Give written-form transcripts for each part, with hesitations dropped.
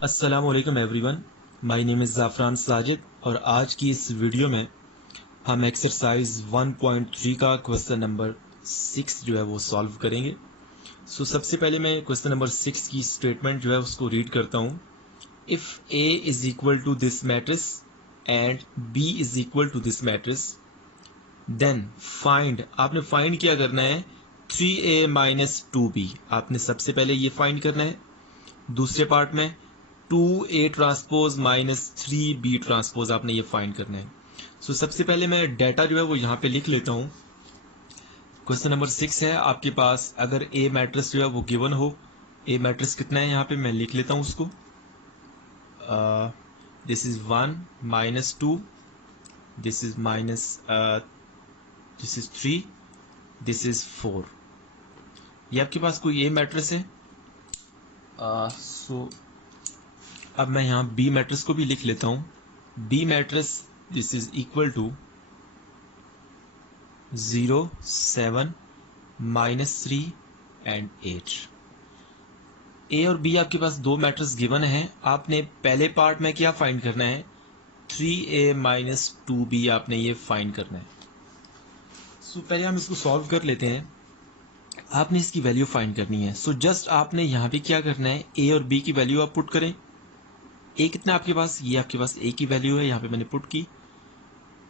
अस्सलामुअलैकुम everyone, my name is Zafran Sajid और आज की इस वीडियो में हम एक्सरसाइज 1.3 का क्वेश्चन नंबर 6 जो है वो सॉल्व करेंगे। सबसे पहले मैं क्वेश्चन नंबर 6 की स्टेटमेंट जो है उसको रीड करता हूँ। If A is equal to this matrix and B is equal to this matrix then find, आपने फाइंड क्या करना है 3a माइनस 2b। आपने सबसे पहले ये फाइंड करना है। दूसरे पार्ट में 2a transpose minus 3b transpose आपने ये फाइंड करना है। सबसे पहले मैं डाटा जो है वो यहाँ पे लिख लेता हूँ। क्वेश्चन नंबर 6 है आपके पास, अगर ए मैट्रिक्स जो है वो गिवन हो, ए मैट्रिक्स कितना है यहाँ पे मैं लिख लेता हूँ उसको। This is 1 minus 2, this is minus, this is 3, this is 4। ये आपके पास कोई ए मैट्रिक्स है। अब मैं यहाँ बी मैट्रिक्स को भी लिख लेता हूँ। B matrix this is equal to 0, 7, -3 and 8। A और बी आपके पास दो मैट्रिक्स गिवन है। आपने पहले पार्ट में क्या फाइंड करना है 3a माइनस 2b आपने ये फाइंड करना है। पहले हम इसको सॉल्व कर लेते हैं। आपने इसकी वैल्यू फाइंड करनी है। जस्ट आपने यहाँ पे क्या करना है, ए और बी की वैल्यू आप पुट करें। ए कितना आपके पास, ये आपके पास ए की वैल्यू है, यहाँ पे मैंने पुट की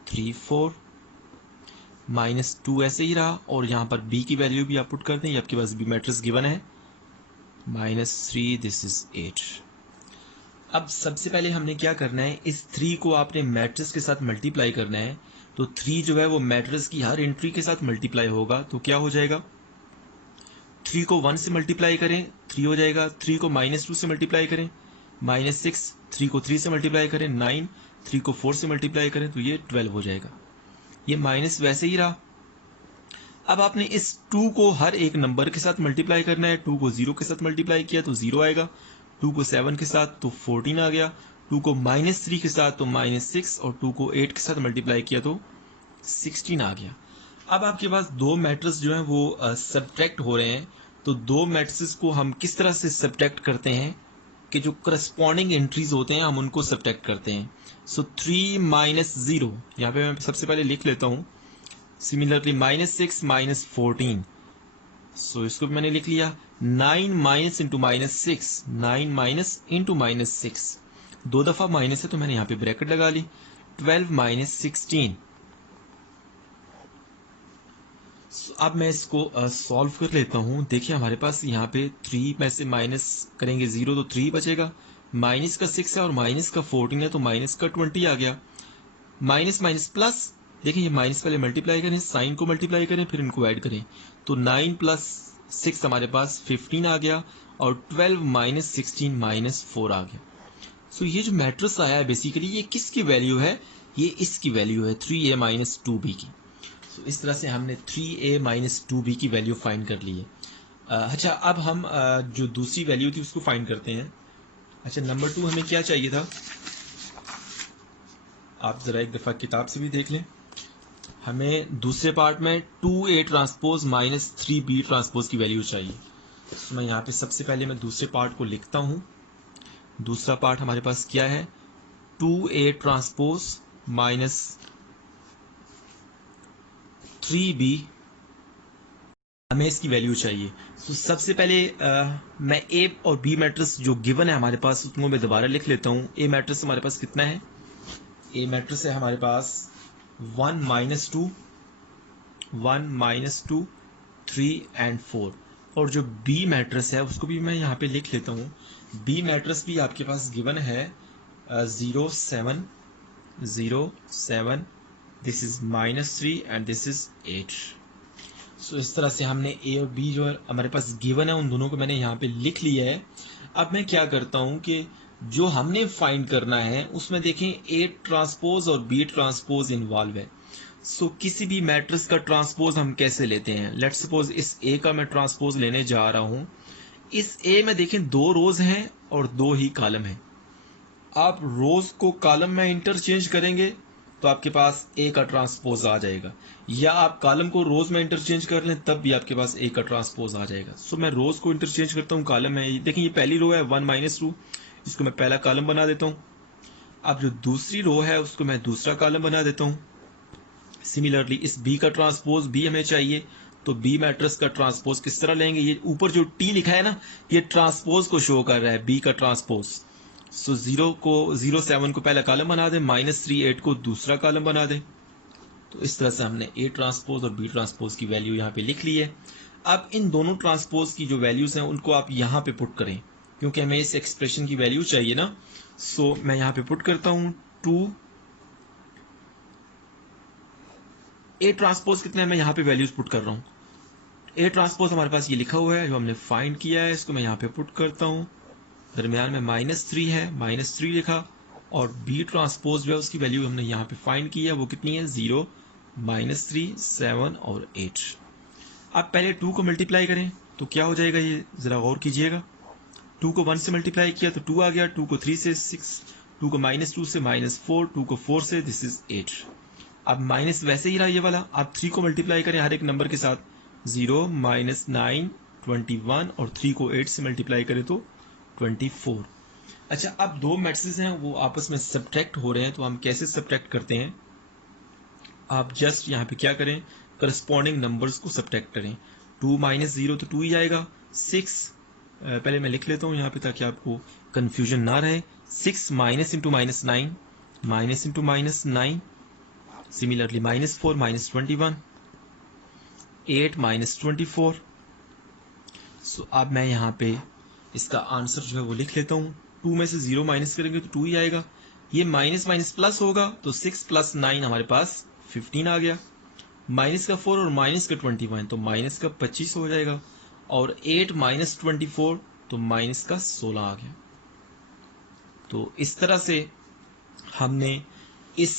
3, 4, -2 ऐसे ही रहा, और यहाँ पर बी की वैल्यू भी आप पुट कर दें। ये आपके पास बी मैट्रिक्स गिवन है -3, दिस इज 8। अब सबसे पहले हमने क्या करना है, इस 3 को आपने मैट्रिक्स के साथ मल्टीप्लाई करना है। तो 3 जो है वो मैट्रिक्स की हर एंट्री के साथ मल्टीप्लाई होगा। तो क्या हो जाएगा, 3 को 1 से मल्टीप्लाई करें 3 हो जाएगा, 3 को -2 से मल्टीप्लाई करें -6, 3 को 3 से मल्टीप्लाई करें 9, 3 को 4 से मल्टीप्लाई करें तो ये 12 हो जाएगा। ये माइनस वैसे ही रहा। अब आपने इस 2 को हर एक नंबर के साथ मल्टीप्लाई करना है। 2 को 0 के साथ मल्टीप्लाई किया तो 0 आएगा, 2 को 7 के साथ तो 14 आ गया, 2 को -3 के साथ तो -6, और 2 को 8 के साथ मल्टीप्लाई किया तो 16 आ गया। अब आपके पास दो मैट्रिक्स जो है वो सब्ट्रैक्ट हो रहे हैं। तो दो मैट्रिक्स को हम किस तरह से सब्ट्रैक्ट करते हैं कि जो करस्पॉन्डिंग एंट्रीज होते हैं हम उनको सब्ट्रैक्ट करते हैं। 3 - 0 यहाँ पे मैं सबसे पहले लिख लेता हूँ। सिमिलरली -6 - 14, इसको भी मैंने लिख लिया। 9 माइनस इंटू -6, 9 माइनस इंटू -6, दो दफा माइनस है तो मैंने यहाँ पे ब्रैकेट लगा ली। 12 - 16। अब मैं इसको सॉल्व कर लेता हूँ। देखिए हमारे पास यहाँ पे 3 में से माइनस करेंगे 0 तो 3 बचेगा, माइनस का 6 है और माइनस का 14 है तो माइनस का 20 आ गया। माइनस माइनस प्लस, देखिए ये माइनस पहले मल्टीप्लाई करें, साइन को मल्टीप्लाई करें फिर इनको ऐड करें तो 9 + 6 हमारे पास 15 आ गया, और 12 - 16 -4 आ गया। ये जो मैट्रिक्स आया है बेसिकली ये किसकी वैल्यू है, ये इसकी वैल्यू है 3a - 2b की। इस तरह से हमने 3a - 2b की वैल्यू फाइंड कर ली है। अच्छा, अब हम जो दूसरी वैल्यू थी उसको फाइंड करते हैं। अच्छा, नंबर 2 हमें क्या चाहिए था, आप जरा एक दफा किताब से भी देख लें। हमें दूसरे पार्ट में 2a transpose minus 3b transpose की वैल्यू चाहिए। मैं यहाँ पे सबसे पहले मैं दूसरे पार्ट को लिखता हूँ। दूसरा पार्ट हमारे पास क्या है, 2a ट्रांसपोज माइनस 3b, हमें इसकी वैल्यू चाहिए। सबसे पहले मैं ए और बी मैट्रिक्स जो गिवन है हमारे पास उसको मैं दोबारा लिख लेता हूँ। ए मैट्रिक्स हमारे पास कितना है, ए मैट्रिक्स है हमारे पास 1 - 2, 1 - 2, 3 एंड 4। और जो बी मैट्रिक्स है उसको भी मैं यहाँ पे लिख लेता हूँ। बी मैट्रिक्स भी आपके पास गिवन है 0, 7, 0, 7, this is -3 and this is 8। इस तरह से हमने ए और बी जो हमारे पास गिवन है उन दोनों को मैंने यहाँ पे लिख लिया है। अब मैं क्या करता हूँ कि जो हमने फाइंड करना है उसमें देखें ए ट्रांसपोज और बी ट्रांसपोज इन्वॉल्व है। किसी भी मैट्रिक्स का ट्रांसपोज हम कैसे लेते हैं, लेट्स सपोज इस ए का मैं ट्रांसपोज लेने जा रहा हूँ। इस ए में देखें 2 रोज हैं और 2 ही कॉलम हैं। आप रोज को कॉलम में इंटरचेंज करेंगे तो आपके पास ए का ट्रांसपोज आ जाएगा, या आप कॉलम को रोज में इंटरचेंज कर लें तब भी आपके पास ए का ट्रांसपोज आ जाएगा। मैं रोज को इंटरचेंज करता हूँ कॉलम में। देखिए ये पहली रो है 1 - 2, इसको मैं पहला कॉलम बना देता हूँ। अब जो दूसरी रो है उसको मैं दूसरा कॉलम बना देता हूँ। सिमिलरली इस बी का ट्रांसपोज भी हमें चाहिए, तो बी मैट्रिक्स का ट्रांसपोज किस तरह लेंगे, ये ऊपर जो टी लिखा है ना, ये ट्रांसपोज को शो कर रहा है, बी का ट्रांसपोज। सो 0 को पहला कॉलम बना दें, -3 8 को दूसरा कॉलम बना दें। तो इस तरह से हमने ए ट्रांसपोज और बी ट्रांसपोज की वैल्यू यहाँ पे लिख ली है। अब इन दोनों ट्रांसपोज की जो वैल्यूज हैं उनको आप यहाँ पे पुट करें, क्योंकि हमें इस एक्सप्रेशन की वैल्यू चाहिए ना। सो मैं यहाँ पे पुट करता हूँ 2 ए ट्रांसपोज कितने, मैं यहाँ पे वैल्यूज पुट कर रहा हूँ। ए ट्रांसपोज हमारे पास ये लिखा हुआ है जो हमने फाइंड किया है, इसको मैं यहाँ पे पुट करता हूँ। दरमियान में -3 है, -3 लिखा, और बी ट्रांसपोज जो है उसकी वैल्यू हमने यहाँ पे फाइंड की है, वो कितनी है 0 -3 7 और 8। अब पहले 2 को मल्टीप्लाई करें तो क्या हो जाएगा, ये जरा गौर कीजिएगा। 2 को 1 से मल्टीप्लाई किया तो 2 आ गया, 2 को 3 से 6, 2 को -2 से -4, 2 को 4 से, दिस इज 8। अब माइनस वैसे ही रहा ये वाला। आप 3 को मल्टीप्लाई करें हर एक नंबर के साथ, 0 -9 21, और 3 को 8 से मल्टीप्लाई करें तो 24। अच्छा, अब दो मैट्रिसेस हैं वो आपस में सब्ट्रैक्ट हो रहे हैं, तो हम कैसे सब्ट्रैक्ट करते हैं, आप जस्ट यहाँ पे क्या करें, करस्पॉन्डिंग नंबर्स को सब्ट्रैक्ट करें। 2 - 0 तो 2 ही आएगा। 6 पहले मैं लिख लेता हूँ यहाँ पे ताकि आपको कंफ्यूजन ना रहे। 6 minus into -9, minus into -9, similarly -4 -21, 8 -24। सो अब मैं यहाँ पे इसका आंसर जो है वो लिख लेता हूँ। 2 में से 0 माइनस करेंगे तो 2 ही आएगा। ये माइनस माइनस प्लस होगा तो 6 + 9 हमारे पास 15 आ गया। माइनस का 4 और माइनस का 21 तो माइनस का 25 हो जाएगा, और 8 - 24 तो माइनस का 16 आ गया। तो इस तरह से हमने इस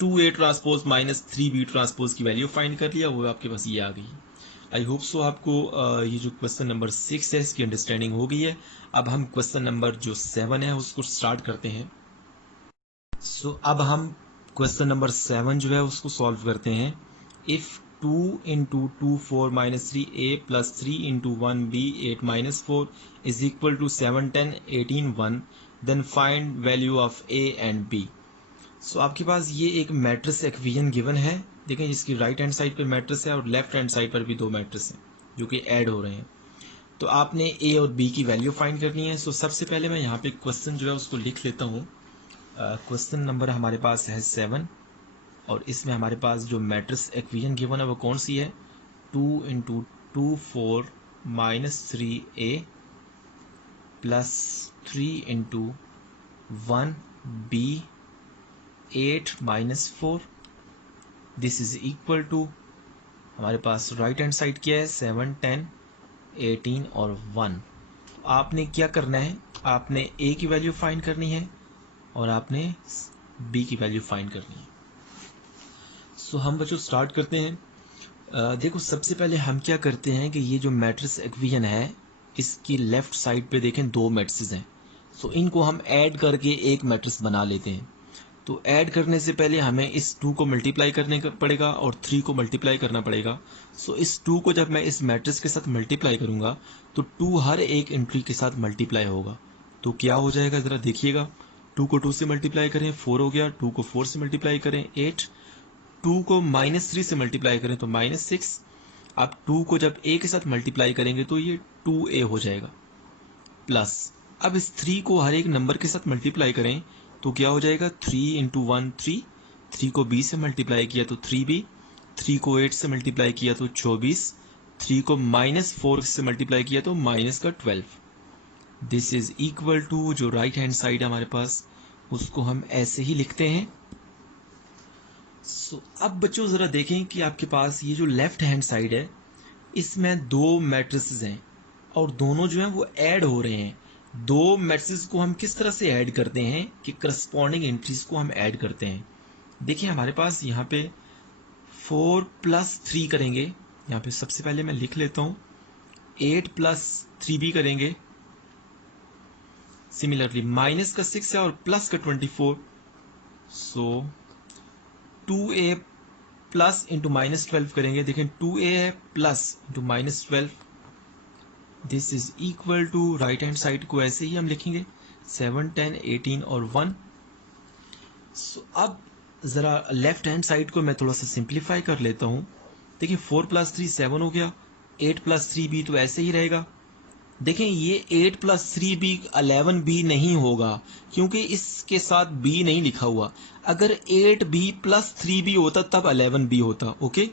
2A ट्रांसपोज -3B ट्रांसपोज की वैल्यू फाइंड कर लिया, वो आपके पास ये आ गई। आई होप सो आपको ये जो क्वेश्चन नंबर 6 है इसकी अंडरस्टैंडिंग हो गई है। अब हम क्वेश्चन नंबर जो 7 है उसको स्टार्ट करते हैं। सो अब हम क्वेश्चन नंबर 7 जो है उसको सॉल्व करते हैं। If 2 × 2 4 -3A + 3 × 1B 8 -4 is equal to 7 10 18 1, then find value of A and B। सो आपके पास ये एक मैट्रिक्स इक्वेशन गिवन है। देखें जिसकी राइट हैंड साइड पे मैट्रिक्स है और लेफ्ट हैंड साइड पर भी दो मैट्रिक्स हैं जो कि ऐड हो रहे हैं। तो आपने ए और बी की वैल्यू फाइंड करनी है। सो सबसे पहले मैं यहाँ पे क्वेश्चन जो है उसको लिख लेता हूँ। क्वेश्चन नंबर हमारे पास है 7, और इसमें हमारे पास जो मैट्रिक्स इक्वेशन गिवन है वो कौन सी है, 2 × 2 4 -3A + 3 × 1B 8 -4, this is equal to, हमारे पास राइट हैंड साइड क्या है, 7 10 18 और 1। आपने क्या करना है, आपने ए की वैल्यू फाइंड करनी है और आपने बी की वैल्यू फाइंड करनी है। सो हम बच्चों स्टार्ट करते हैं। देखो सबसे पहले हम क्या करते हैं कि ये जो मैट्रिक्स इक्वेशन है इसकी लेफ्ट साइड पे देखें दो मैट्रिक्स हैं। सो इनको हम ऐड करके एक मैट्रिक्स बना लेते हैं। तो ऐड करने से पहले हमें इस 2 को मल्टीप्लाई करने पड़ेगा और 3 को मल्टीप्लाई करना पड़ेगा। सो इस 2 को जब मैं इस मैट्रिक्स के साथ मल्टीप्लाई करूंगा तो 2 हर एक एंट्री के साथ मल्टीप्लाई होगा। तो क्या हो जाएगा ज़रा देखिएगा, 2 को 2 से मल्टीप्लाई करें 4 हो गया, 2 को 4 से मल्टीप्लाई करें 8, 2 को -3 से मल्टीप्लाई करें तो -6। अब 2 को जब a के साथ मल्टीप्लाई करेंगे तो ये 2a हो जाएगा, प्लस अब इस 3 को हर एक नंबर के साथ मल्टीप्लाई करें तो क्या हो जाएगा, 3 × 1 3, 3 को b से मल्टीप्लाई किया तो 3b, 3 को 8 से मल्टीप्लाई किया तो 24, 3 को -4 से मल्टीप्लाई किया तो -12। दिस इज इक्वल टू, जो राइट हैंड साइड है हमारे पास उसको हम ऐसे ही लिखते हैं। सो अब बच्चों ज़रा देखें कि आपके पास ये जो लेफ्ट हैंड साइड है इसमें दो मैट्रिसेस हैं और दोनों जो हैं वो ऐड हो रहे हैं। दो मैट्रिसेस को हम किस तरह से ऐड करते हैं कि करस्पॉन्डिंग एंट्रीज को हम ऐड करते हैं। देखिए हमारे पास यहाँ पे 4 + 3 करेंगे, यहाँ पे सबसे पहले मैं लिख लेता हूँ 8 + 3b करेंगे। सिमिलरली माइनस का 6 है और प्लस का 24, सो 2a प्लस इंटू -12 करेंगे। देखें 2a है plus into -12, this is equal to, right hand side को ऐसे ही हम लिखेंगे 7, 10, 18 और 1। सो अब ज़रा लेफ्ट हैंड साइड को मैं थोड़ा सा सिंप्लीफाई कर लेता हूँ। देखिए 4 + 3 7 हो गया, 8 + 3b तो ऐसे ही रहेगा। देखें ये 8 + 3b 11b नहीं होगा क्योंकि इसके साथ b नहीं लिखा हुआ। अगर 8b + 3b होता तब 11b होता। ओके,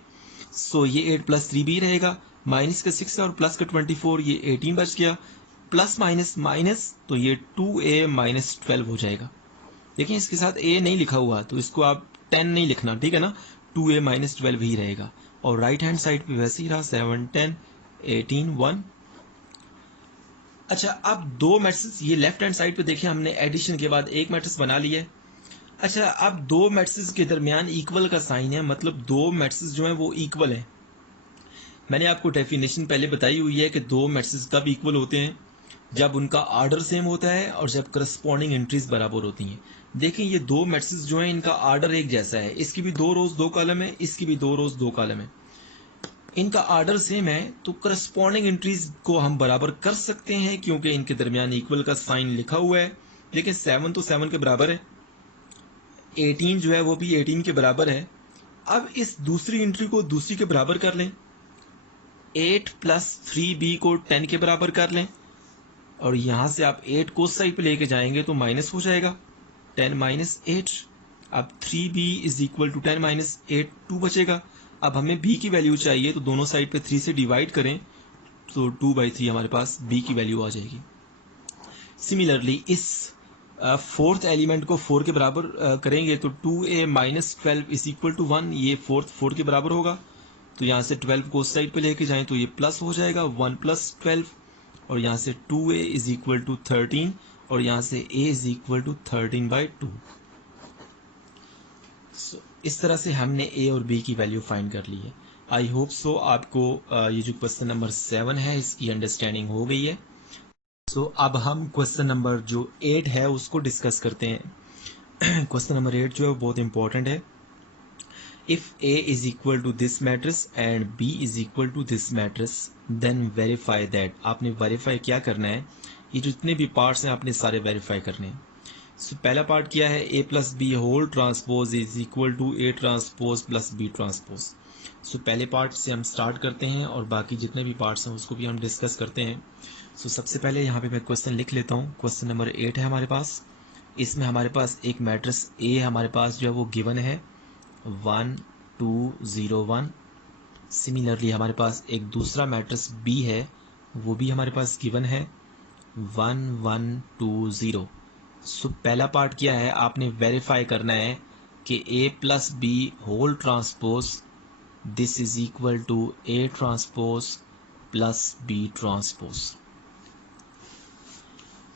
सो ये 8 + 3b रहेगा, माइनस का 6 और प्लस का 24, ये 18 बच गया, प्लस माइनस माइनस तो ये 2a - 12 हो जाएगा। देखिए इसके साथ a नहीं लिखा हुआ तो इसको आप 10 नहीं लिखना, ठीक है ना, 2a - 12 ही रहेगा। और राइट हैंड साइड पे वैसे ही रहा, 7, 10, 18, 1। अच्छा, अब दो मैट्रिक्स, ये लेफ्ट हैंड साइड पे देखिए हमने एडिशन के बाद एक मैट्रिक्स बना लिया है। अच्छा, अब दो मैट्रिक्स के दरमियान इक्वल का साइन है, मतलब दो मैट्रिक्स जो है वो इक्वल है। मैंने आपको डेफिनेशन पहले बताई हुई है कि दो मैट्रिक्स कब इक्वल होते हैं, जब उनका आर्डर सेम होता है और जब करस्पॉन्डिंग एंट्रीज बराबर होती हैं। देखें ये दो मैट्रिक्स जो हैं इनका आर्डर एक जैसा है, इसकी भी 2 रोज 2 कॉलम है, इसकी भी 2 रोज 2 कॉलम है, इनका आर्डर सेम है तो करस्पॉन्डिंग एंट्रीज को हम बराबर कर सकते हैं क्योंकि इनके दरमियान इक्वल का साइन लिखा हुआ है। लेकिन 7 तो 7 के बराबर है, 18 जो है वो भी 18 के बराबर है। अब इस दूसरी एंट्री को दूसरी के बराबर कर लें, 8 + 3b को 10 के बराबर कर लें और यहां से आप 8 को साइड पे लेके जाएंगे तो माइनस हो जाएगा, 10 - 8। अब 3b = 10 - 8, 2 बचेगा। अब हमें b की वैल्यू चाहिए तो दोनों साइड पे 3 से डिवाइड करें तो 2/3 हमारे पास b की वैल्यू आ जाएगी। सिमिलरली इस फोर्थ एलिमेंट को 4 के बराबर करेंगे तो 2a - 12 = 1, ये फोर्थ 4 के बराबर होगा तो यहाँ से 12 को उस साइड पे लेके जाएं तो ये प्लस हो जाएगा, 1 + 12, और यहाँ से 2a = 13 और यहाँ से a = 13/2। इस तरह से हमने a और b की वैल्यू फाइंड कर ली है। आई होप सो आपको ये जो क्वेश्चन नंबर 7 है इसकी अंडरस्टैंडिंग हो गई है। सो अब हम क्वेश्चन नंबर जो 8 है उसको डिस्कस करते हैं। क्वेश्चन नंबर 8 जो है बहुत इंपॉर्टेंट है। If A is equal to this matrix and B is equal to this matrix, then verify that। आपने वेरीफाई क्या करना है, ये जितने भी पार्ट्स हैं आपने सारे वेरीफाई करने हैं। सो पहला पार्ट क्या है, A + B whole transpose is equal to A transpose + B transpose. So पहले पार्ट से हम स्टार्ट करते हैं और बाकी जितने भी पार्ट्स हैं उसको भी हम डिस्कस करते हैं। सो सबसे पहले यहाँ पे मैं क्वेश्चन लिख लेता हूँ। क्वेश्चन नंबर 8 है हमारे पास। इसमें हमारे पास एक मैट्रिक्स A हमारे पास जो है वो गिवन है 1 2 0 1। सिमिलरली हमारे पास एक दूसरा मैट्रिक्स B है, वो भी हमारे पास गिवन है 1 1 2 0। सो पहला पार्ट क्या है, आपने वेरीफाई करना है कि A + B whole transpose this is equal to A transpose + B transpose.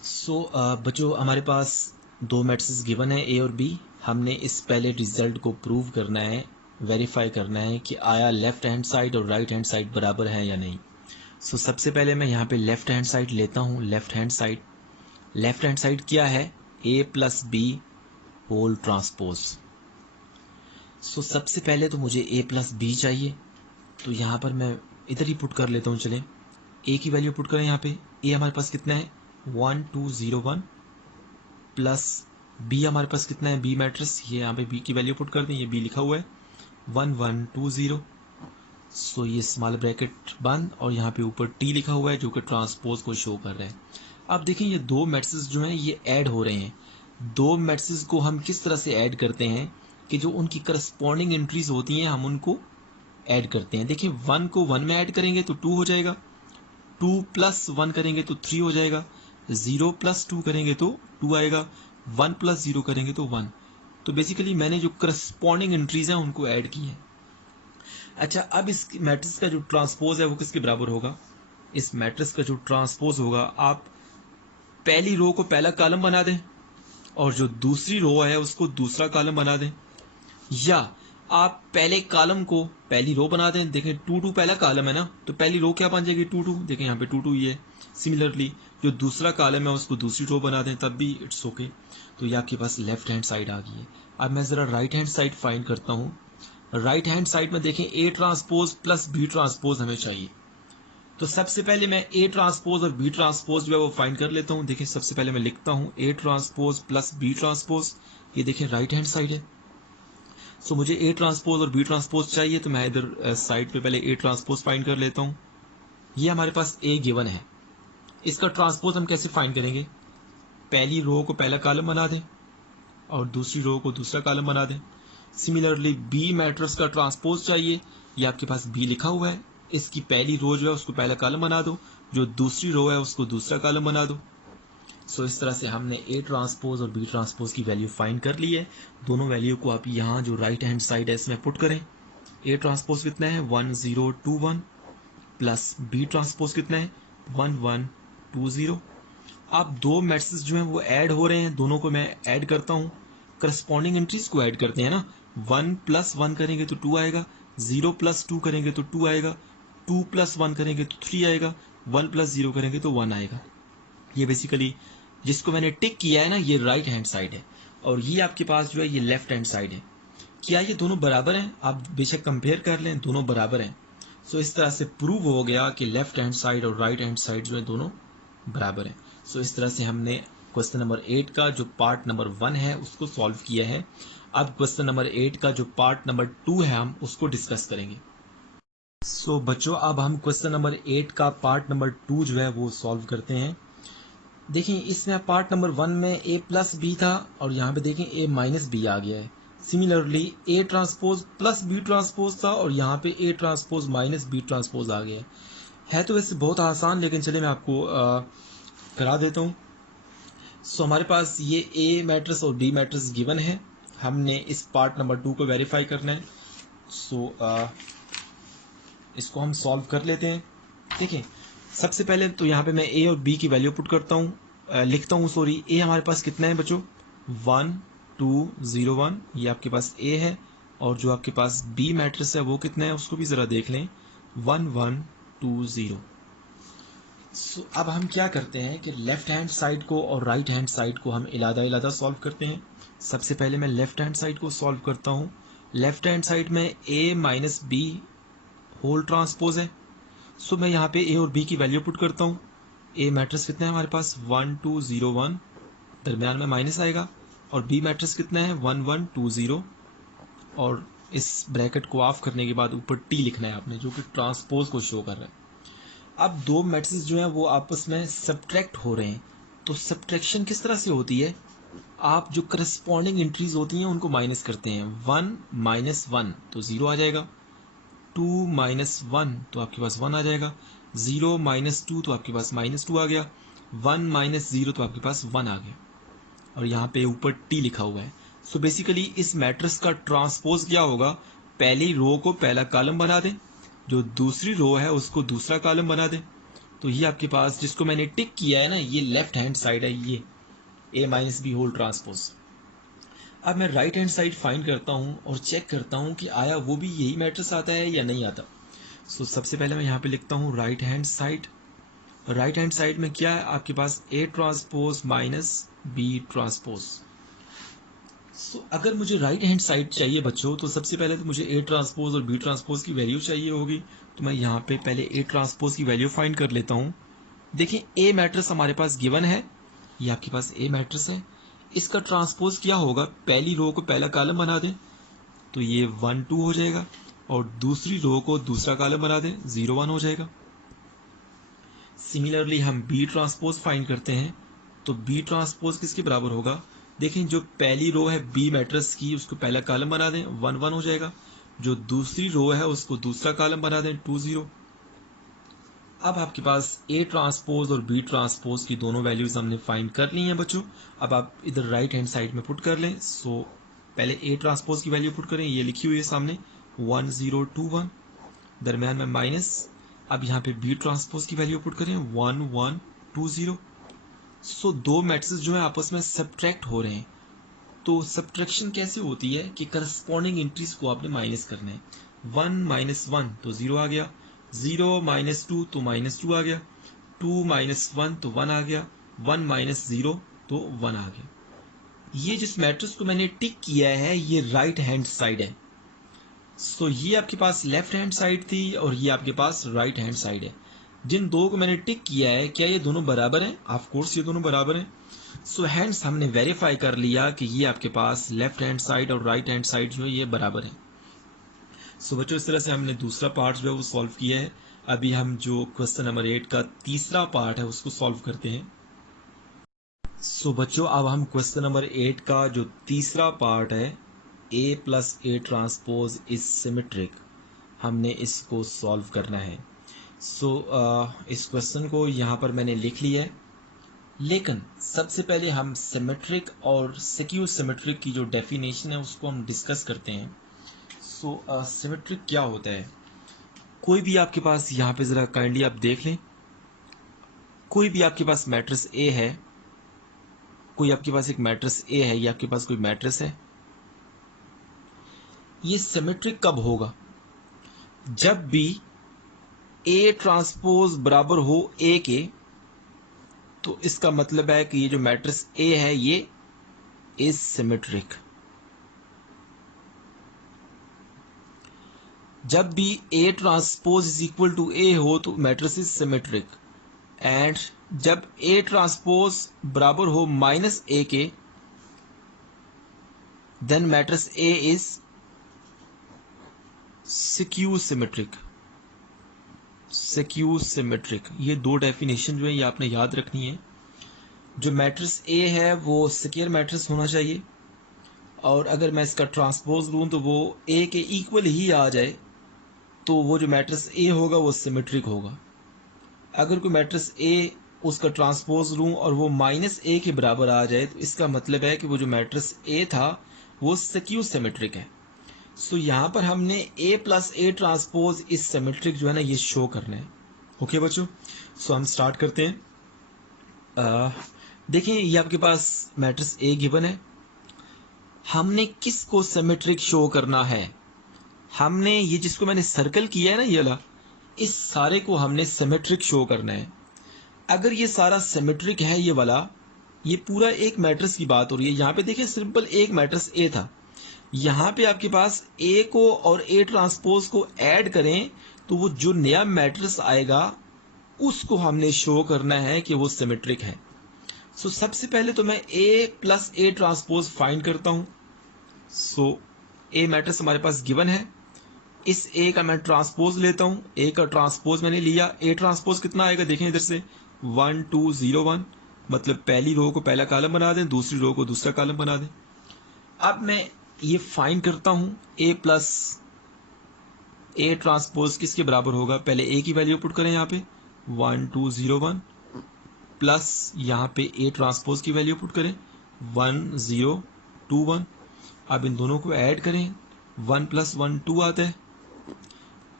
So बच्चों हमारे पास दो मैट्रिक्स गिवन है A और B। हमने इस पहले रिजल्ट को प्रूव करना है, वेरीफाई करना है कि आया लेफ्ट हैंड साइड और राइट हैंड साइड बराबर है या नहीं। सो सबसे पहले मैं यहाँ पे लेफ्ट हैंड साइड लेता हूँ। लेफ्ट हैंड साइड क्या है, A + B होल ट्रांसपोज। सो सबसे पहले तो मुझे A + B चाहिए, तो यहाँ पर मैं इधर ही पुट कर लेता हूँ। चलें A की वैल्यू पुट करें। यहाँ पे A हमारे पास कितना है 1 2 0 1 प्लस B हमारे पास कितना है B मैट्रिक्स, ये यहाँ पे B की वैल्यू पुट कर दें, ये B लिखा हुआ है 1 1 2 0। सो ये स्मॉल ब्रैकेट बंद और यहाँ पे ऊपर T लिखा हुआ है जो कि ट्रांसपोज को शो कर रहा है। अब देखिए ये दो मैट्रिक्स जो हैं ये ऐड हो रहे हैं। दो मैट्रिक्स को हम किस तरह से ऐड करते हैं कि जो उनकी करस्पॉन्डिंग एंट्रीज होती हैं हम उनको ऐड करते हैं। देखिए 1 को 1 में ऐड करेंगे तो 2 हो जाएगा, 2 + 1 करेंगे तो 3 हो जाएगा, 0 + 2 करेंगे तो 2 आएगा, 1 + 0 करेंगे तो 1। तो बेसिकली मैंने जो करस्पॉन्डिंग एंट्रीज हैं उनको ऐड की है। अच्छा, अब इस मैट्रिक्स का जो ट्रांसपोज है वो किसके बराबर होगा, इस मैट्रिक्स का जो ट्रांसपोज होगा, आप पहली रो को पहला कॉलम बना दें और जो दूसरी रो है उसको दूसरा कॉलम बना दें, या आप पहले कॉलम को पहली रो बना दें। देखें 2 2 पहला कॉलम है ना, तो पहली रो क्या बन जाएगी 2 2। देखें यहाँ पे 2 2 ही है। सिमिलरली जो दूसरा कॉलम है उसको दूसरी रो बना दें, तब भी इट्स ओके। तो ये आपके पास लेफ्ट हैंड साइड आ गई है। अब मैं जरा राइट हैंड साइड फाइंड करता हूँ। राइट हैंड साइड में देखें A ट्रांसपोज + B ट्रांसपोज हमें चाहिए। तो सबसे पहले मैं ए ट्रांसपोज और बी ट्रांसपोज जो है वो फाइंड कर लेता हूँ। देखिए सबसे पहले मैं लिखता हूँ A transpose plus B transpose, ये देखिए राइट हैंड साइड है। सो मुझे ए ट्रांसपोज और बी ट्रांसपोज चाहिए, तो मैं इधर साइड पे पहले ए ट्रांसपोज फाइंड कर लेता हूँ। ये हमारे पास ए गिवन है, इसका ट्रांसपोज हम कैसे फाइंड करेंगे? पहली रो को पहला कॉलम बना दें और दूसरी रो को दूसरा कॉलम बना दें। सिमिलरली बी मैट्रिक्स का ट्रांसपोज चाहिए, ये आपके पास बी लिखा हुआ है, इसकी पहली रो जो है उसको पहला कॉलम बना दो, जो दूसरी रो है उसको दूसरा कॉलम बना दो। सो इस तरह से हमने ए ट्रांसपोज और बी ट्रांसपोज की वैल्यू फाइंड कर ली है। दोनों वैल्यू को आप यहाँ जो राइट हैंड साइड है इसमें पुट करें। ए ट्रांसपोज कितना है 1021 प्लस बी ट्रांसपोज कितना है 1120। आप दो मैट्रिक्स जो हैं वो ऐड हो रहे हैं, दोनों को मैं ऐड करता हूँ, करस्पॉन्डिंग एंट्रीज को ऐड करते हैं ना। 1 + 1 करेंगे तो 2 आएगा, 0 + 2 करेंगे तो 2 आएगा, 2 + 1 करेंगे तो 3 आएगा, 1 + 0 करेंगे तो 1 आएगा। ये बेसिकली जिसको मैंने टिक किया है ना, ये राइट हैंड साइड है और ये आपके पास जो है ये लेफ्ट हैंड साइड है। क्या ये दोनों बराबर हैं? आप बेशक कंपेयर कर लें, दोनों बराबर हैं। सो इस तरह से प्रूव हो गया कि लेफ्ट हैंड साइड और राइट हैंड साइड जो है दोनों बराबर हैं। सो इस तरह से हमने क्वेश्चन नंबर 8 का जो पार्ट नंबर 1 है उसको सॉल्व किया है। अब क्वेश्चन नंबर 8 का जो पार्ट नंबर 2 है हम उसको डिस्कस करेंगे। सो बच्चों अब हम क्वेश्चन नंबर 8 का पार्ट नंबर 2 जो है वो सॉल्व करते हैं। देखिए इसमें पार्ट नंबर 1 में a + b था और यहाँ पे देखें a - b आ गया है। Similarly a transpose plus b transpose था और यहाँ पे a ट्रांसपोज - b ट्रांसपोज आ गया है। तो वैसे बहुत आसान, लेकिन चलिए मैं आपको करा देता हूँ। सो हमारे पास ये ए मैट्रिक्स और बी मैट्रिक्स गिवन है, हमने इस पार्ट नंबर 2 को वेरीफाई करना है। सो इसको हम सॉल्व कर लेते हैं। देखिए सबसे पहले तो यहाँ पे मैं ए और बी की वैल्यू पुट करता हूँ, लिखता हूँ सॉरी। ए हमारे पास कितना है बच्चों 1201, ये आपके पास ए है, और जो आपके पास बी मैट्रिक्स है वो कितना है उसको भी ज़रा देख लें 1120। सो अब हम क्या करते हैं कि लेफ्ट हैंड साइड को और राइट हैंड साइड को हम इलादा सॉल्व करते हैं। सबसे पहले मैं लेफ्ट हैंड साइड को सॉल्व करता हूँ। लेफ्ट हैंड साइड में a - b होल ट्रांसपोज है। सो मैं यहाँ पे ए और बी की वैल्यू पुट करता हूँ। ए मैट्रिक्स कितना है हमारे पास 1201, दरमियान में माइनस आएगा, और बी मैट्रिक्स कितना है 1120, और इस ब्रैकेट को ऑफ करने के बाद ऊपर टी लिखना है आपने, जो कि ट्रांसपोज को शो कर रहा है। अब दो मैट्रिक्स जो हैं वो आपस में सब्ट्रैक्ट हो रहे हैं। तो सब्ट्रैक्शन किस तरह से होती है? आप जो करस्पॉन्डिंग एंट्रीज होती हैं उनको माइनस करते हैं। 1 - 1 तो 0 आ जाएगा, 2 - 1 तो आपके पास 1 आ जाएगा, 0 - 2 तो आपके पास -2 आ गया, 1 - 0 तो आपके पास 1 आ गया, और यहाँ पे ऊपर टी लिखा हुआ है। सो बेसिकली इस मैट्रिक्स का ट्रांसपोज क्या होगा? पहली रो को पहला कॉलम बना दें, जो दूसरी रो है उसको दूसरा कॉलम बना दें। तो ये आपके पास जिसको मैंने टिक किया है ना, ये लेफ्ट हैंड साइड है, ये a - b होल ट्रांसपोज। अब मैं राइट हैंड साइड फाइंड करता हूँ और चेक करता हूँ कि आया वो भी यही मैट्रिक्स आता है या नहीं आता। सो सबसे पहले मैं यहाँ पे लिखता हूँ right hand side. Right hand side में क्या है आपके पास a ट्रांसपोज - b ट्रांसपोज। सो अगर मुझे राइट हैंड साइड चाहिए बच्चों, तो सबसे पहले तो मुझे ए ट्रांसपोज और बी ट्रांसपोज की वैल्यू चाहिए होगी। तो मैं यहाँ पे पहले ए ट्रांसपोज की वैल्यू फाइंड कर लेता हूँ। देखिए ए मैट्रिक्स हमारे पास गिवन है, ये आपके पास ए मैट्रिक्स है। इसका ट्रांसपोज क्या होगा? पहली रो को पहला कॉलम बना दें तो ये 1 2 हो जाएगा, और दूसरी रो को दूसरा कॉलम बना दें 0 1 हो जाएगा। सिमिलरली हम बी ट्रांसपोज फाइंड करते हैं, तो बी ट्रांसपोज किसके बराबर होगा? देखें जो पहली रो है बी मैट्रिक्स की उसको पहला कॉलम बना दें 1 1 हो जाएगा, जो दूसरी रो है उसको दूसरा कॉलम बना दें 2 0। अब आपके पास ए ट्रांसपोज और बी ट्रांसपोज की दोनों वैल्यूज हमने फाइंड कर ली हैं बच्चों। अब आप इधर राइट हैंड साइड में पुट कर लें। सो पहले ए ट्रांसपोज की वैल्यू पुट करें, ये लिखी हुई है सामने 1021, दरमियान में माइनस। अब यहाँ पे बी ट्रांसपोज की वैल्यू पुट करें 1120। सो दो मैट्रिक्स जो है आपस में सब्ट्रैक्ट हो रहे हैं। तो सब्ट्रैक्शन कैसे होती है कि करस्पॉन्डिंग एंट्रीज को आपने माइनस करना है। 1 - 1 तो 0 आ गया, 0 - 2 तो -2 आ गया, 2 - 1 तो 1 आ गया, 1 - 0 तो 1 आ गया। ये जिस मैट्रिक्स को मैंने टिक किया है ये राइट हैंड साइड है। सो ये आपके पास लेफ्ट हैंड साइड थी और ये आपके पास राइट हैंड साइड है। जिन दो को मैंने टिक किया है क्या ये दोनों बराबर हैं? ऑफ कोर्स ये दोनों बराबर हैं। सो हैंड्स हमने वेरीफाई कर लिया कि ये आपके पास लेफ्ट हैंड साइड और राइट हैंड साइड जो है ये बराबर है। सो बच्चों इस तरह से हमने दूसरा पार्ट जो है वो सॉल्व किया है। अभी हम जो क्वेश्चन नंबर 8 का तीसरा पार्ट है उसको सॉल्व करते हैं। सो बच्चों अब हम क्वेश्चन नंबर 8 का जो तीसरा पार्ट है A plus A transpose is symmetric, हमने इसको सॉल्व करना है। सो इस क्वेश्चन को यहाँ पर मैंने लिख लिया है, लेकिन सबसे पहले हम सिमेट्रिक और सिक्यू सिमेट्रिक की जो डेफिनेशन है उसको हम डिस्कस करते हैं। सो सिमेट्रिक क्या होता है? कोई भी आपके पास यहाँ पे ज़रा काइंडली आप देख लें, कोई भी आपके पास मैट्रिक्स ए है, कोई आपके पास एक मैट्रिक्स ए है, ये आपके पास कोई मैट्रिक्स है, ये सिमेट्रिक कब होगा? जब भी ए ट्रांसपोज बराबर हो ए के, तो इसका मतलब है कि ये जो मैट्रिक्स ए है ये इज सिमेट्रिक। जब भी A transpose is equal to A हो तो मैट्रिक्स इज सिमेट्रिक, एंड जब ए ट्रांसपोज बराबर हो माइनस ए के, then matrix A is skew symmetric. Skew symmetric, ये दो डेफिनेशन जो है ये आपने याद रखनी है। जो मैट्रिक्स ए है वो स्क्वायर मैट्रिक्स होना चाहिए, और अगर मैं इसका ट्रांसपोज लूँ तो वो ए के इक्वल ही आ जाए, तो वो जो मैट्रिक्स ए होगा वो सिमेट्रिक होगा। अगर कोई मैट्रिक्स ए उसका ट्रांसपोज लूँ और वो माइनस ए के बराबर आ जाए, तो इसका मतलब है कि वो जो मैट्रिक्स ए था वो सिक्यू सिमेट्रिक है। सो यहाँ पर हमने ए प्लस ए ट्रांसपोज इस सिमेट्रिक जो है ना ये शो करना है। ओके बच्चों, सो हम स्टार्ट करते हैं। देखें ये आपके पास मैट्रिक्स ए गिवन है, हमने किसको सिमेट्रिक शो करना है? हमने ये जिसको मैंने सर्कल किया है ना ये वाला, इस सारे को हमने सिमेट्रिक शो करना है। अगर ये सारा सिमेट्रिक है ये वाला, ये पूरा एक मैट्रिक्स की बात हो रही है। यहाँ पे देखें सिंपल एक मैट्रिक्स ए था, यहाँ पे आपके पास ए को और ए ट्रांसपोज को ऐड करें तो वो जो नया मैट्रिक्स आएगा उसको हमने शो करना है कि वो सिमेट्रिक है। सो सबसे पहले तो मैं ए प्लस ए ट्रांसपोज फाइंड करता हूँ। सो ए मैट्रिक्स हमारे पास गिवन है, इस ए का मैं ट्रांसपोज लेता हूँ। ए का ट्रांसपोज मैंने लिया, ए ट्रांसपोज कितना आएगा देखें इधर से 1 2 0 1, मतलब पहली रो को पहला कॉलम बना दें, दूसरी रो को दूसरा कॉलम बना दें। अब मैं ये फाइंड करता हूं ए प्लस ए ट्रांसपोज किसके बराबर होगा? पहले ए की वैल्यू पुट करें यहाँ पे 1 2 0 1, प्लस यहाँ पे ए ट्रांसपोज की वैल्यू पुट करें 1 0 2 1। अब इन दोनों को ऐड करें, 1 प्लस 1 2 आता है,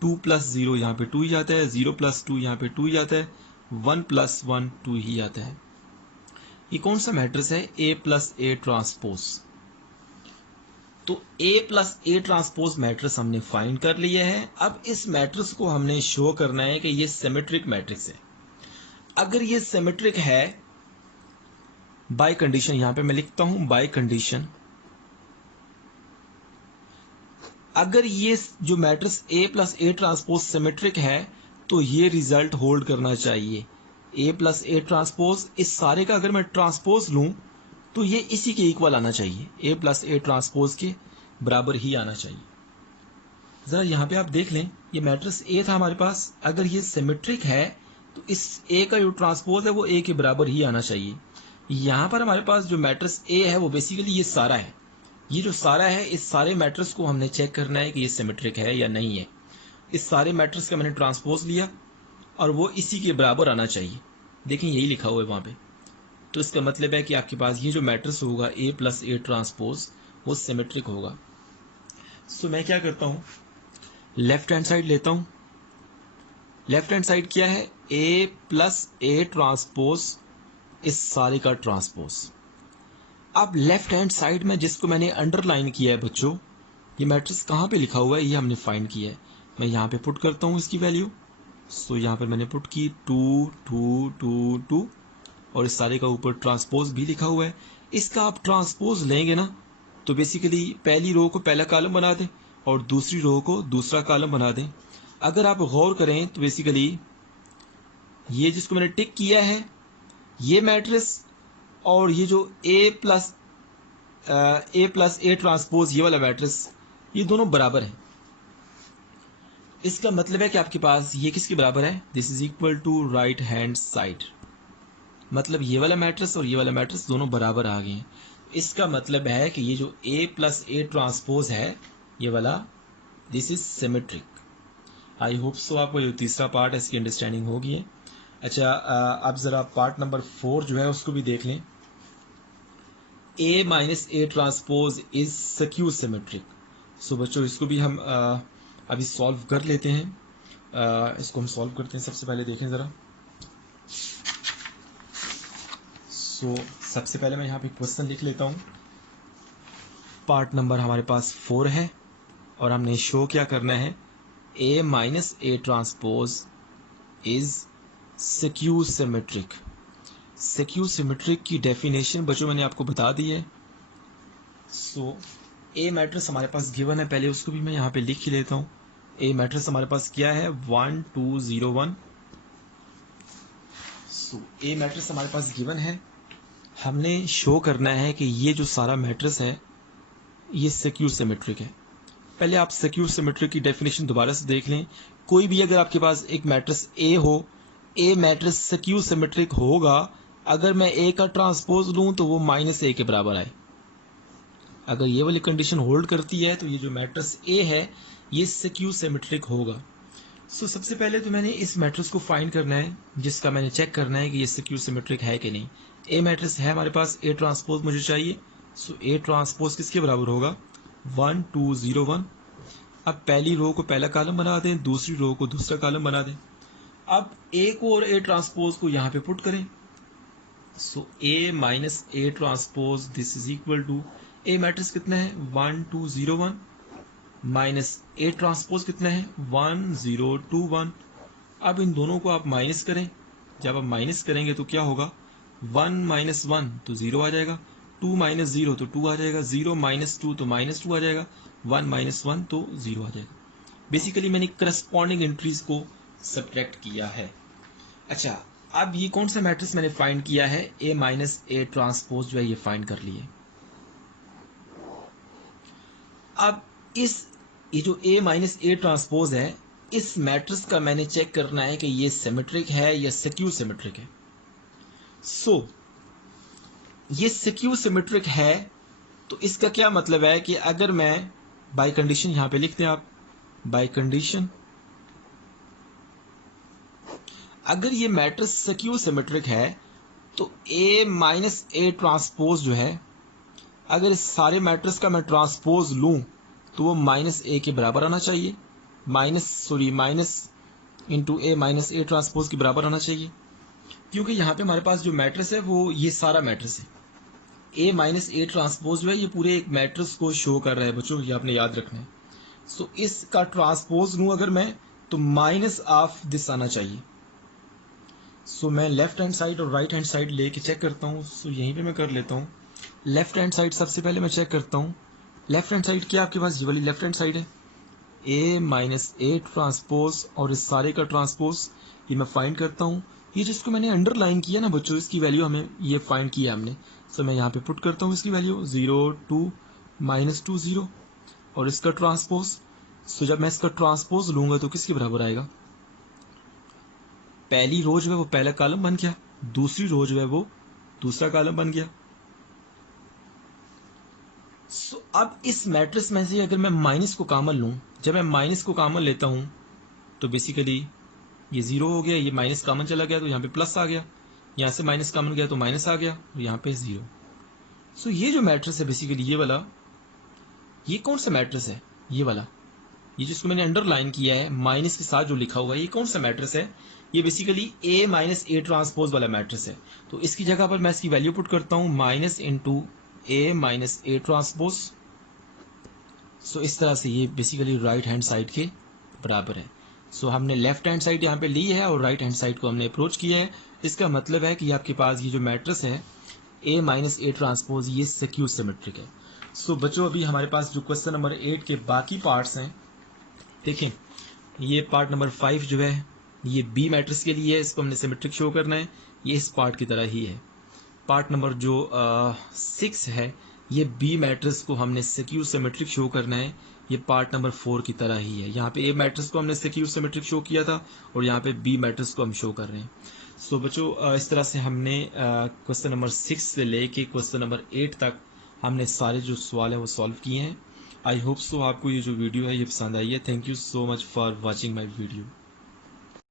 2 प्लस 0 यहाँ पे 2 ही आता है, 0 प्लस 2 यहाँ पे 2 ही आता है, 1 प्लस 1 2 ही आता है। ये कौन सा मैट्रिक्स है? ए प्लस ए ट्रांसपोज। तो A plus A transpose matrix हमने फाइंड कर लिया है। अब इस मैट्रिक्स को हमने शो करना है कि ये सिमेट्रिक मैट्रिक्स है। अगर ये सिमेट्रिक है बाय कंडीशन, यहां पे मैं लिखता हूं बाय कंडीशन, अगर ये जो matrix A plus A transpose symmetric है तो ये रिजल्ट होल्ड करना चाहिए। A प्लस ए ट्रांसपोज, इस सारे का अगर मैं ट्रांसपोज लूं तो ये इसी के इक्वल आना चाहिए, ए प्लस ए ट्रांसपोज के बराबर ही आना चाहिए। जरा यहाँ पे आप देख लें, ये मैट्रिक्स ए था हमारे पास, अगर ये सिमेट्रिक है तो इस ए का जो ट्रांसपोज है वो ए के बराबर ही आना चाहिए। यहाँ पर हमारे पास जो मैट्रिक्स ए है वो बेसिकली ये सारा है। ये जो सारा है, इस सारे मैट्रिक्स को हमने चेक करना है कि ये सिमेट्रिक है या नहीं है। इस सारे मैट्रिक्स का मैंने ट्रांसपोज लिया और वो इसी के बराबर आना चाहिए। देखें यही लिखा हुआ है वहाँ पे, तो इसका मतलब है कि आपके पास ये जो मैट्रिक्स होगा ए प्लस ए ट्रांसपोज वो सिमेट्रिक होगा। सो मैं क्या करता हूँ, लेफ्ट हैंड साइड लेता हूँ। लेफ्ट हैंड साइड क्या है? ए प्लस ए ट्रांसपोज इस सारे का ट्रांसपोज। अब लेफ्ट हैंड साइड में जिसको मैंने अंडरलाइन किया है बच्चों, ये मैट्रिक्स कहाँ पे लिखा हुआ है ये हमने फाइंड किया है। मैं यहाँ पे पुट करता हूँ इसकी वैल्यू। सो यहाँ पर मैंने पुट की 2 2 2 2, और इस सारे का ऊपर ट्रांसपोज भी लिखा हुआ है। इसका आप ट्रांसपोज लेंगे ना तो बेसिकली पहली रो को पहला कॉलम बना दें और दूसरी रो को दूसरा कॉलम बना दें। अगर आप गौर करें तो बेसिकली ये जिसको मैंने टिक किया है ये मैट्रिक्स और ये जो ए प्लस ए ट्रांसपोज ये वाला मैट्रिक्स, ये दोनों बराबर है। इसका मतलब है कि आपके पास ये किसके बराबर है, this is equal to right hand side. मतलब ये वाला मैट्रिक्स और ये वाला मैट्रिक्स दोनों बराबर आ गए हैं। इसका मतलब है कि ये जो ए प्लस ए ट्रांसपोज है ये वाला, this is symmetric. I hope so आपको ये तीसरा पार्ट है इसकी अंडरस्टैंडिंग होगी है। अच्छा, अब जरा पार्ट नंबर 4 जो है उसको भी देख लें। A minus A transpose is skew symmetric. So बच्चों इसको भी हम अभी सॉल्व कर लेते हैं। इसको हम सॉल्व करते हैं। सबसे पहले देखें ज़रा। सो सबसे पहले मैं यहाँ पे क्वेश्चन लिख लेता हूँ। पार्ट नंबर हमारे पास 4 है और हमने शो क्या करना है, A minus A transpose is skew symmetric. Skew symmetric की डेफिनेशन बच्चों मैंने आपको बता दी है। सो ए मैट्रिक्स हमारे पास गिवन है, पहले उसको भी मैं यहाँ पे लिख ही लेता हूँ। ए मैट्रिक्स हमारे पास क्या है, 1 2 0 1। सो ए मैट्रिक्स हमारे पास गिवन है। हमने शो करना है कि ये जो सारा मैट्रिक्स है ये स्क्यू सिमेट्रिक है। पहले आप स्क्यू सिमेट्रिक की डेफिनेशन दोबारा से देख लें। कोई भी अगर आपके पास एक मैट्रिक्स ए हो, ए मैट्रिक्स स्क्यू सिमेट्रिक होगा अगर मैं ए का ट्रांसपोज लूं तो वो माइनस ए के बराबर आए। अगर ये वाली कंडीशन होल्ड करती है तो ये जो मैट्रिक्स ए है ये स्क्यू सिमेट्रिक होगा। सो सबसे पहले तो मैंने इस मैट्रिक्स को फाइंड करना है जिसका मैंने चेक करना है कि ये स्क्यू सिमेट्रिक है कि नहीं। ए मैट्रिक्स है हमारे पास, ए ट्रांसपोज मुझे चाहिए। सो ए ट्रांसपोज किसके बराबर होगा, 1 2 0 1। अब पहली रो को पहला कॉलम बना दें, दूसरी रो को दूसरा कॉलम बना दें। अब ए को और ए ट्रांसपोज को यहाँ पे पुट करें। So A minus A transpose this is equal to, A matrix कितना है 1 2 0 1 माइनस ए ट्रांसपोज कितना है 1 0 2 1। अब इन दोनों को आप माइनस करें। जब आप माइनस करेंगे तो क्या होगा, 1 माइनस 1 तो 0 आ जाएगा, 2 माइनस 0 तो 2 आ जाएगा, 0 माइनस 2 तो माइनस 2 आ जाएगा, 1 माइनस 1 तो 0 आ जाएगा। बेसिकली मैंने करस्पॉन्डिंग एंट्रीज को सब्ट्रैक्ट किया है। अच्छा, अब ये कौन सा मैट्रिक्स मैंने फाइंड किया है, ए माइनस ए ट्रांसपोज जो है ये फाइंड कर लिए। अब ये जो ए माइनस ए ट्रांसपोज है इस मैट्रिक्स का मैंने चेक करना है कि ये सिमेट्रिक है या स्क्यू सिमेट्रिक है। सो ये स्क्यू सिमेट्रिक है तो इसका क्या मतलब है कि अगर मैं बाय कंडीशन यहां पे लिखते हैं आप, बाय कंडीशन अगर ये मैट्रिक्स स्क्यू सिमेट्रिक है तो ए माइनस ए ट्रांसपोज जो है, अगर इस सारे मैट्रिक्स का मैं ट्रांसपोज लूं तो वो माइनस ए के बराबर आना चाहिए, minus into A minus A transpose के बराबर आना चाहिए। क्योंकि यहाँ पे हमारे पास जो मैट्रिक्स है वो ये सारा मैट्रिक्स है। ए माइनस ए ट्रांसपोज जो है ये पूरे एक मैट्रिक्स को शो कर रहा है बच्चों, ये आपने याद रखना है। सो इसका ट्रांसपोज लूं अगर मैं तो माइनस ऑफ दिस आना चाहिए। सो मैं लेफ्ट हैंड साइड और राइट हैंड साइड लेके चेक करता हूँ। सो यहीं पे मैं कर लेता हूँ। लेफ्ट हैंड साइड सबसे पहले मैं चेक करता हूँ। लेफ्ट हैंड साइड क्या आपके पास, ये वाली लेफ्ट हैंड साइड है, ए माइनस ए ट्रांसपोज और इस सारे का ट्रांसपोज ये मैं फाइंड करता हूँ। ये जिसको मैंने अंडरलाइन किया ना बच्चों, इसकी वैल्यू हमें ये फाइंड किया हमने। सो मैं यहाँ पे पुट करता हूँ इसकी वैल्यू 0 2 माइनस 2 0 और इसका ट्रांसपोज। सो जब मैं इसका ट्रांसपोज लूंगा तो किसके बराबर आएगा, पहली रो जो है वो पहला कॉलम बन गया, दूसरी रो जो है वो दूसरा कॉलम बन गया। सो अब इस मैट्रिक्स में से अगर मैं माइनस को कॉमन लूं, जब मैं माइनस को कॉमन लेता हूं तो बेसिकली ये 0 हो गया, ये माइनस कॉमन चला गया तो यहाँ पे प्लस आ गया, यहाँ से माइनस कॉमन गया तो माइनस आ गया और यहाँ पे 0। सो ये जो मैट्रिक्स है बेसिकली ये वाला, ये कौन सा मैट्रिक्स है, ये वाला, ये जिसको मैंने अंडरलाइन किया है माइनस के साथ जो लिखा हुआ है, ये कौन सा मैट्रिक्स है, ये basically A minus A transpose वाला मैट्रिक्स है। तो इसकी जगह पर मैं इसकी वैल्यू पुट करता हूँ minus into A minus A transpose. So इस तरह से ये बेसिकली राइट हैंड साइड के बराबर है। सो हमने लेफ्ट हैंड साइड यहाँ पे ली है और राइट हैंड साइड को हमने अप्रोच किया है। इसका मतलब है कि आपके पास ये जो मैट्रिक्स है ए माइनस ए ट्रांसपोज ये स्क्यू सिमेट्रिक है। सो बच्चों अभी हमारे पास जो क्वेश्चन नंबर 8 के बाकी पार्ट्स हैं, देखें ये पार्ट नंबर 5 जो है ये बी मैट्रिक्स के लिए है, इसको हमने सिमेट्रिक शो करना है, ये इस पार्ट की तरह ही है। पार्ट नंबर जो 6 है, ये बी मैट्रिक्स को हमने सिक्यू सिमेट्रिक शो करना है, ये पार्ट नंबर 4 की तरह ही है। यहाँ पे ए मैट्रिक्स को हमने सिक्यू सिमेट्रिक शो किया था और यहाँ पे बी मैट्रिक्स को हम शो कर रहे हैं। सो बच्चों इस तरह से हमने क्वेश्चन नंबर 6 से लेके क्वेश्चन नंबर 8 तक हमने सारे जो सवाल हैं वो सॉल्व किए हैं। आई होप सो आपको ये जो वीडियो है ये पसंद आई है। Thank you so much for watching my video.